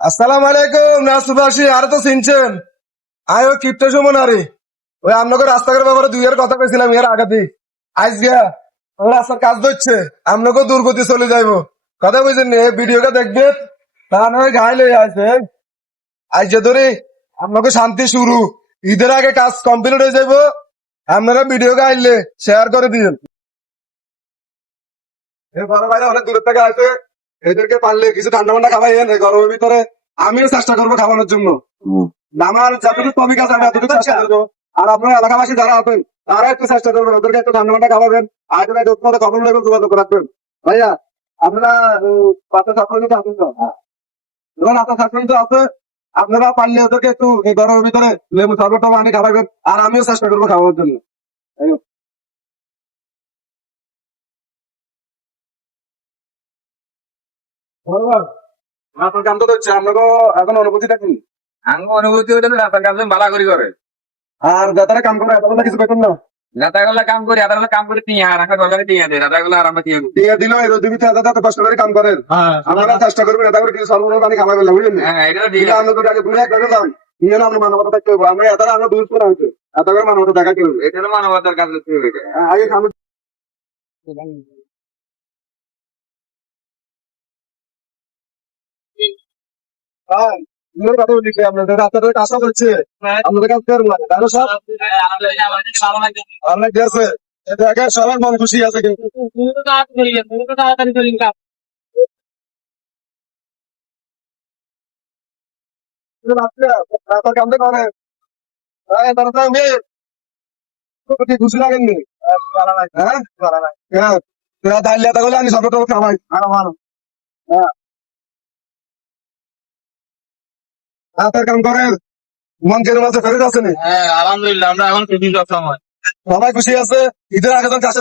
আসসালাম আলাইকুম নাসুবাসী আর তো চিনছেন আয়ো কিপ্টে সুমন আরে ওই আপনাকে রাস্তাঘাটের ব্যাপারে দুইয়ের কথা কইছিলাম এর আগাতে আজ গিয়া আমার রাস্তার কাজ ধরছে আপনাকে দুর্গতি চলে যাইবো কথা কইছেন নি এই ভিডিওটা দেখবেন তা নয় ঘাই লই আছে আজ যে ধরে আপনাকে শান্তি শুরু ঈদের আগে কাজ কমপ্লিট হয়ে যাইবো আপনারা ভিডিও গাইলে শেয়ার করে দিন এ বড় ভাইরা অনেক দূরের থেকে আসে এদেরকে পারলে কিছু ঠান্ডা ঠান্ডা খাওয়াই এনে গরমের ভিতরে আমিও চেষ্টা করবো খাওয়ানোর জন্য আমার যতটুকু কমি কাজ আমি এতটুকু চেষ্টা করবো আর আপনার এলাকাবাসী যারা আছেন তারা একটু চেষ্টা করবেন ওদেরকে একটু ঠান্ডা ঠান্ডা খাওয়াবেন আর যদি মধ্যে খবর লেগে যোগাযোগ রাখবেন ভাইয়া আপনারা পাঁচটা ছাত্রছাত্রী আছেন তো যখন আপনার ছাত্রছাত্রী আছে আপনারা পারলে ওদেরকে একটু এই গরমের ভিতরে লেবু শরবত আনি খাওয়াবেন আর আমিও চেষ্টা করবো খাওয়ানোর জন্য আপনার কাম তো হচ্ছে আপনাকে এখন অনুভূতিটা কি আঙ্গ অনুভূতি হইলে রাস্তার কাজ বালা করি করে আর যাতারা কাম করে এতটা কিছু পেতেন না রাতাগুলা কাম করি আদাগুলা কাম করে তিয়া রাখা দরকারি তিয়া দেয় রাতাগুলা আর আমরা তিয়া দিয়ে দিল এই রোদিবিতে এত কষ্ট করে কাম করেন আপনারা চেষ্টা করবেন এটা করে কিছু সর্বনিম্ন পানি খাওয়াবেন না বুঝলেন হ্যাঁ এটা ঠিক দিলে আমরা তো আগে দূরে করে যান নিয়ে না আমরা মানবতা দেখতে হবে আমরা এত আমরা দূর করে আনছে এত করে মানবতা দেখা করবে এটা মানবতার কাজ করতে হবে আগে খাম কথা বলছি আপনাদের রাস্তাটা কাজ হচ্ছে আপনাদের কাজ করবো তাহলে সব অনেক গেছে এতে সবার মন খুশি আছে কিন্তু রাস্তার কামটা করে তারা তো মেয়ে খুশি লাগেননি হ্যাঁ হ্যাঁ দাঁড়িয়ে এত করলে আমি সর্বত খাওয়াই আরো ভালো হ্যাঁ রাস্তার কাম করে মন কেন আছে ফেরত আছে হ্যাঁ আলহামদুলিল্লাহ আমরা এখন খুবই সময় সবাই খুশি আছে ঈদের আগে তো কাছে